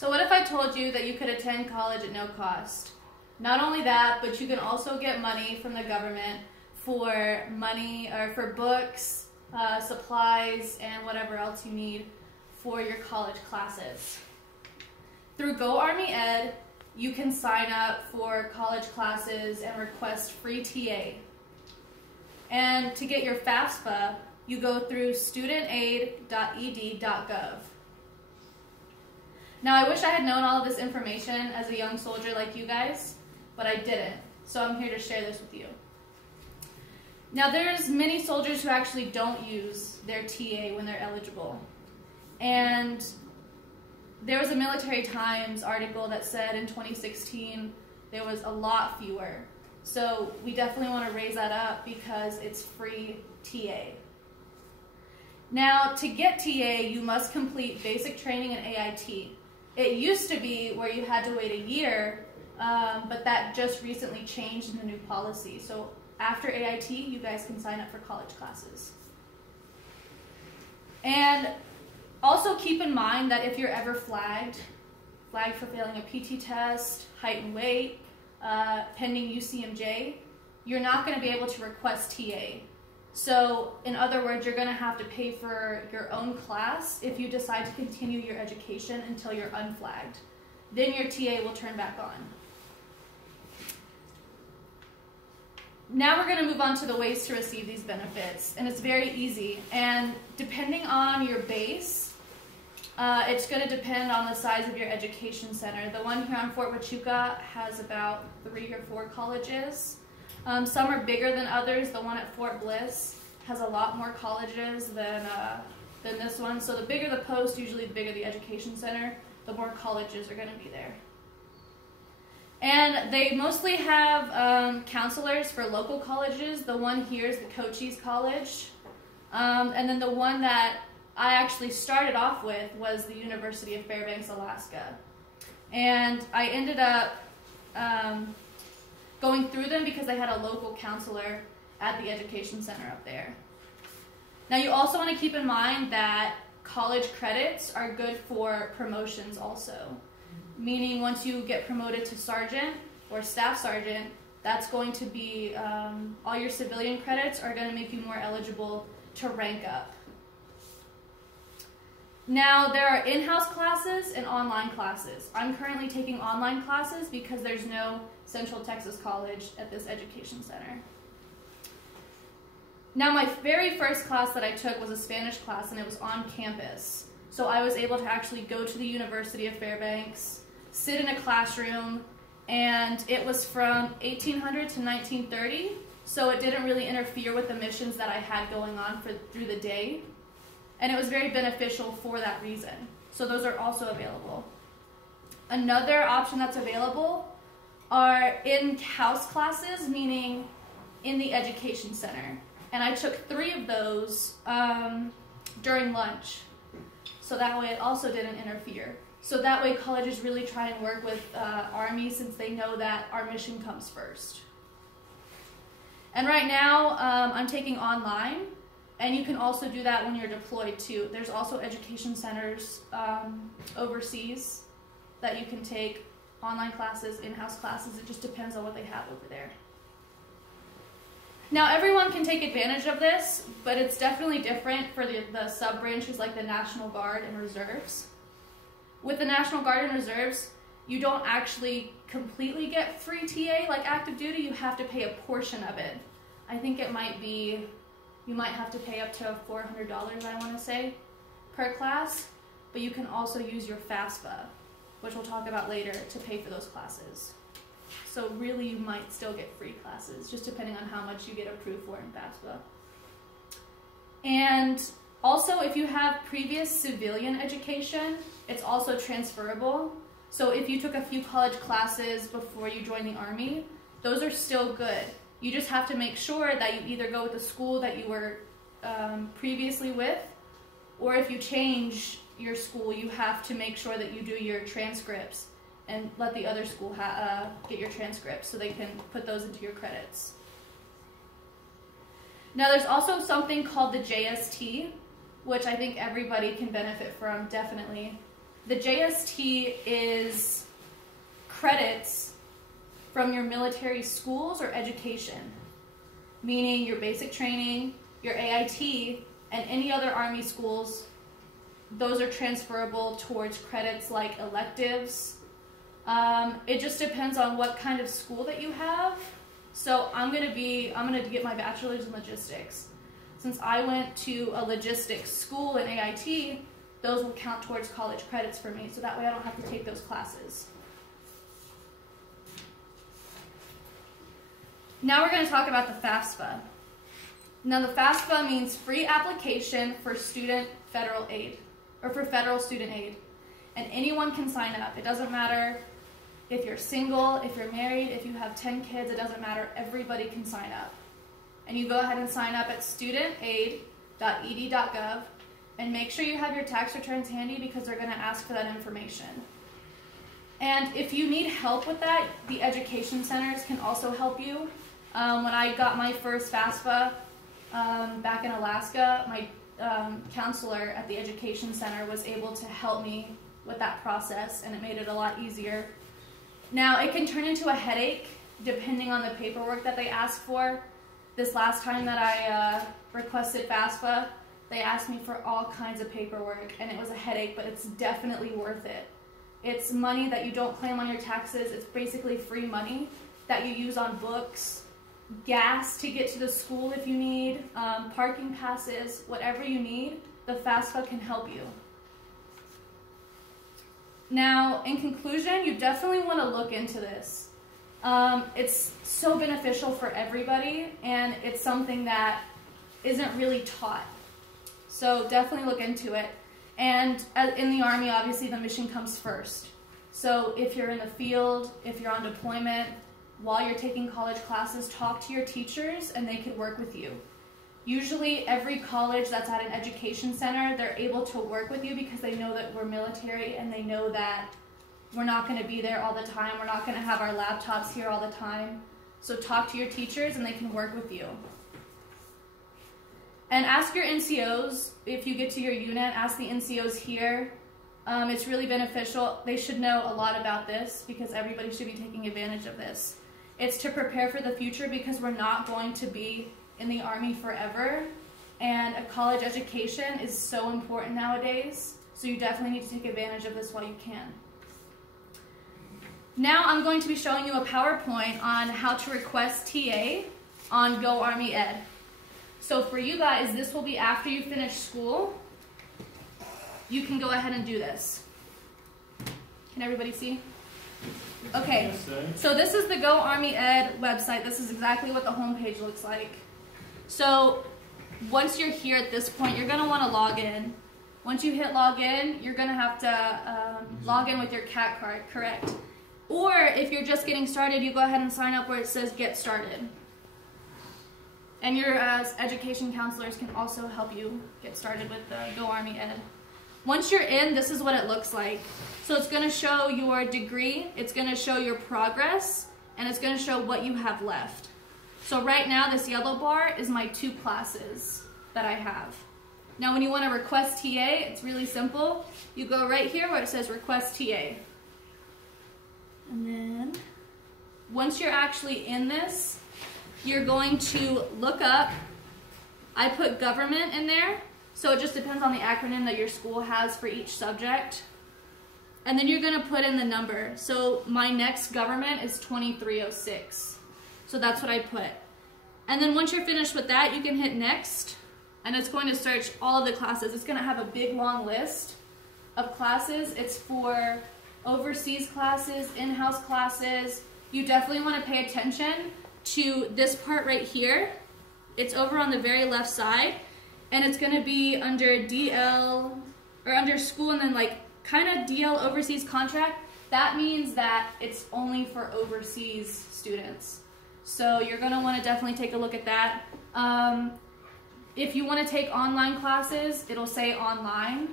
So what if I told you that you could attend college at no cost? Not only that, but you can also get money from the government for money or for books, supplies, and whatever else you need for your college classes. Through GoArmyEd, you can sign up for college classes and request free TA. And to get your FAFSA, you go through studentaid.ed.gov. Now, I wish I had known all of this information as a young soldier like you guys, but I didn't. So I'm here to share this with you. Now, there's many soldiers who actually don't use their TA when they're eligible. And there was a Military Times article that said in 2016 there was a lot fewer. So we definitely want to raise that up because it's free TA. Now, to get TA, you must complete basic training in AIT. It used to be where you had to wait a year, but that just recently changed in the new policy. So after AIT, you guys can sign up for college classes. And also keep in mind that if you're ever flagged for failing a PT test, height and weight, pending UCMJ, you're not going to be able to request TA. So in other words, you're going to have to pay for your own class if you decide to continue your education until you're unflagged. Then your TA will turn back on. Now we're going to move on to the ways to receive these benefits, and it's very easy. And depending on your base, it's going to depend on the size of your education center. The one here on Fort Huachuca has about 3 or 4 colleges. Some are bigger than others. The one at Fort Bliss has a lot more colleges than this one. So the bigger the post, usually the bigger the education center, the more colleges are going to be there. And they mostly have counselors for local colleges. The one here is the Cochise College. And then the one that I actually started off with was the University of Fairbanks, Alaska. And I ended up going through them because I had a local counselor at the education center up there. Now you also want to keep in mind that college credits are good for promotions also. Meaning once you get promoted to sergeant or staff sergeant, that's going to be, all your civilian credits are going to make you more eligible to rank up. Now there are in-house classes and online classes. I'm currently taking online classes because there's no Central Texas College at this education center. Now my very first class that I took was a Spanish class, and it was on campus. So I was able to actually go to the University of Fairbanks, sit in a classroom, and it was from 1800 to 1930, so it didn't really interfere with the missions that I had going on through the day, and it was very beneficial for that reason. So those are also available. Another option that's available are in-house classes, meaning in the education center, and I took 3 of those during lunch, so that way it also didn't interfere. So that way colleges really try and work with Army, since they know that our mission comes first. And right now I'm taking online, and you can also do that when you're deployed too. There's also education centers overseas that you can take online classes, in-house classes. It just depends on what they have over there. Now everyone can take advantage of this, but it's definitely different for the sub-branches like the National Guard and Reserves. With the National Guard and Reserves, you don't actually completely get free TA like active duty. You have to pay a portion of it. I think it might be, you might have to pay up to $400, I want to say, per class, but you can also use your FAFSA, which we'll talk about later, to pay for those classes. So really you might still get free classes, just depending on how much you get approved for in FAFSA. And also, if you have previous civilian education, it's also transferable. So if you took a few college classes before you joined the Army, those are still good. You just have to make sure that you either go with the school that you were previously with, or if you change your school, you have to make sure that you do your transcripts and let the other school get your transcripts so they can put those into your credits. Now there's also something called the JST, which I think everybody can benefit from, definitely. The JST is credits from your military schools or education, meaning your basic training, your AIT, and any other Army schools. Those are transferable towards credits like electives. It just depends on what kind of school that you have. So I'm gonna get my bachelor's in logistics. Since I went to a logistics school in AIT, those will count towards college credits for me, so that way I don't have to take those classes. Now we're going to talk about the FAFSA. Now the FAFSA means free application for student federal aid, or for federal student aid. And anyone can sign up. It doesn't matter if you're single, if you're married, if you have 10 kids, it doesn't matter. Everybody can sign up. And you go ahead and sign up at studentaid.ed.gov, and make sure you have your tax returns handy because they're going to ask for that information. And if you need help with that, the education centers can also help you. When I got my first FAFSA back in Alaska, my counselor at the education center was able to help me with that process, and it made it a lot easier. Now, it can turn into a headache depending on the paperwork that they ask for. This last time that I requested FAFSA, they asked me for all kinds of paperwork, and it was a headache, but it's definitely worth it. It's money that you don't claim on your taxes. It's basically free money that you use on books, gas to get to the school if you need, parking passes, whatever you need, the FAFSA can help you. Now, in conclusion, you definitely want to look into this. It's so beneficial for everybody, and it's something that isn't really taught. So definitely look into it. And in the Army, obviously, the mission comes first. So if you're in the field, if you're on deployment, while you're taking college classes, talk to your teachers and they could work with you. Usually every college that's at an education center, they're able to work with you because they know that we're military and they know that we're not going to be there all the time. We're not going to have our laptops here all the time. So talk to your teachers and they can work with you. And ask your NCOs, if you get to your unit, ask the NCOs here. It's really beneficial. They should know a lot about this because everybody should be taking advantage of this. It's to prepare for the future because we're not going to be in the Army forever. And a college education is so important nowadays. So you definitely need to take advantage of this while you can. Now I'm going to be showing you a PowerPoint on how to request TA on Go Army Ed. So for you guys, this will be after you finish school. You can go ahead and do this. Can everybody see? Okay, so this is the Go Army Ed website. This is exactly what the homepage looks like. So once you're here at this point, you're going to want to log in. Once you hit log in, you're going to have to log in with your CAT card, correct? Or if you're just getting started, you go ahead and sign up where it says Get Started. And your education counselors can also help you get started with Go Army Ed. Once you're in, this is what it looks like. So it's going to show your degree, it's going to show your progress, and it's going to show what you have left. So right now, this yellow bar is my 2 classes that I have. Now when you want to request TA, it's really simple. You go right here where it says Request TA. And then, once you're actually in this, you're going to look up, I put government in there, so it just depends on the acronym that your school has for each subject. And then you're going to put in the number. So my next government is 2306. So that's what I put. And then once you're finished with that, you can hit next, and it's going to search all of the classes. It's going to have a big long list of classes. It's for overseas classes, in-house classes. You definitely want to pay attention to this part right here. It's over on the very left side, and it's going to be under DL, or under school, and then like kind of DL overseas contract. That means that it's only for overseas students. So you're going to want to definitely take a look at that. If you want to take online classes, it'll say online.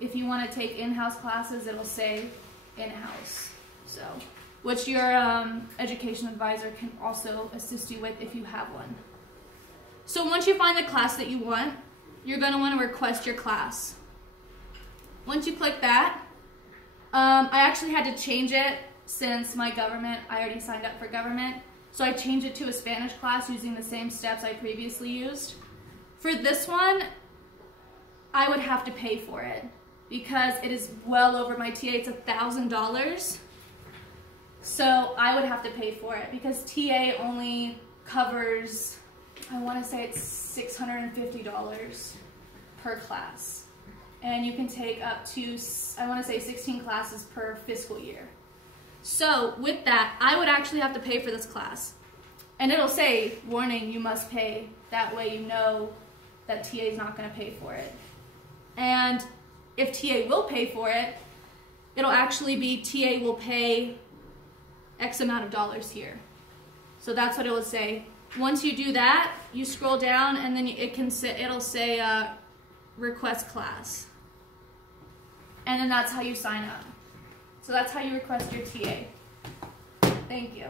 If you want to take in-house classes, it'll say in-house. So, which your education advisor can also assist you with if you have one. So once you find the class that you want, you're going to want to request your class. Once you click that, I actually had to change it since my government, I already signed up for government. So I changed it to a Spanish class using the same steps I previously used. For this one, I would have to pay for it because it is well over my TA. It's $1,000. So I would have to pay for it because TA only covers, I want to say it's $650 per class. And you can take up to, I want to say 16 classes per fiscal year. So with that, I would actually have to pay for this class. And it'll say, warning, you must pay. That way you know that TA is not going to pay for it. And if TA will pay for it, it'll actually be TA will pay X amount of dollars here. So that's what it will say. Once you do that, you scroll down and then it'll say request class. And then that's how you sign up. So that's how you request your TA. Thank you.